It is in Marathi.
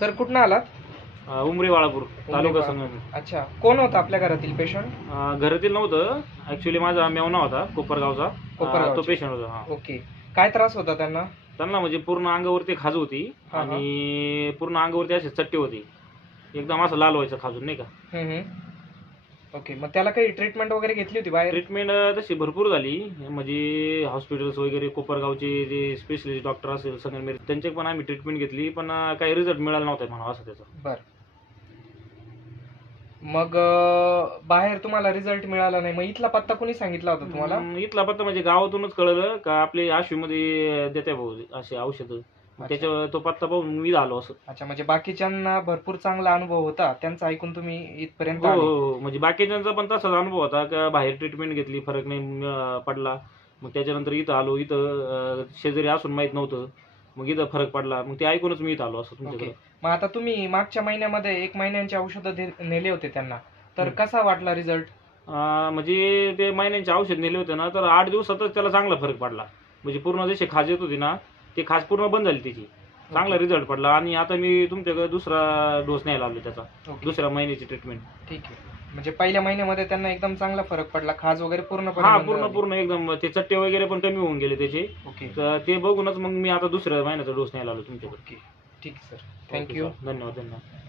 सर कुठनं आलात? अ, उमरी बाळापूर तालुका संगम अच्छा. कोण होता आपल्या घरातील पेशंट अ, घरातील नव्हतं. ऍक्च्युली माझा मेवना होता कोपरगावचा. अ, कोपरगावचे. तो पेशंट होता हा. ओके. काय त्रास होता त्यांना? त्यांना म्हणजे पूर्ण अंगावरती खाज होती हा, हा. आणि पूर्ण अंगावरती अशी चट्टी होती. एकदम असं लाल व्हायचं खाजून नाही का? हम्म, हम्म. ओके मग त्याला काही ट्रीटमेंट वगैरे घेतली होती बाहेर? ट्रीटमेंट तशी भरपूर झाली. म्हणजे हॉस्पिटल्स वगैरे कोपरगावचे जे स्पेशलिस्ट डॉक्टर असेल संगमेर त्यांचे पण आम्ही ट्रीटमेंट घेतली पण काही रिझल्ट मिळाला नव्हता म्हणा असं त्याचा. बर. मग अं, बाहेर तुम्हाला रिझल्ट मिळाला नाही. मग इथला पत्ता कोणी सांगितला होता तुम्हाला? अं, इथला पत्ता म्हणजे गावातूनच कळलं का आपले आशुमध्ये देते भाऊ असे औषधं. त्याच्या तो पत्ता पाहून मी आलो असं. अच्छा म्हणजे बाकीच्यांना भरपूर चांगला अनुभव होता त्यांचं ऐकून तुम्ही इथपर्यंत हो आले. हो. हो. म्हणजे बाकीच्यांचा पण तसाच अनुभव होता का बाहेर ट्रीटमेंट घेतली फरक नाही अं, पडला. मग त्याच्यानंतर इथं आलो इथं अं, शेजारी असून माहीत नव्हतं. मग इथं फरक पडला मग ते ऐकूनच मी इथं आलो असं तुमच्याकडे. ओके. मग आता तुम्ही मागच्या महिन्यामध्ये एक महिन्यांची औषधं दे- नेले होते त्यांना. तर हम्म. कसा वाटला रिझल्ट अं, म्हणजे ते महिन्यांचे औषध नेले होते ना तर आठ दिवसातच त्याला चांगला फरक पडला. म्हणजे पूर्ण जशी खाज येत होती ना ती खाज पूर्ण बंद झाली त्याची चांगला रिझल्ट पडला. आणि आता मी तुमच्याकडे दुसरा डोस न्यायला आलो त्याचा. दुसऱ्या महिन्याची ट्रीटमेंट ठीक आहे. म्हणजे पहिल्या महिन्यामध्ये त्यांना एकदम चांगला फरक पडला. खाज वगैरे पूर्णपणे हा पूर्ण. पूर्ण एकदम. ते चट्टे वगैरे पण कमी होऊन गेले त्याचे. ओके. तर ते बघूनच मग मी आता दुसऱ्या महिन्याचा डोस न्यायला आलो तुमच्याकडे. ओके. ठीक आहे सर थँक्यू. धन्यवाद धन्यवाद.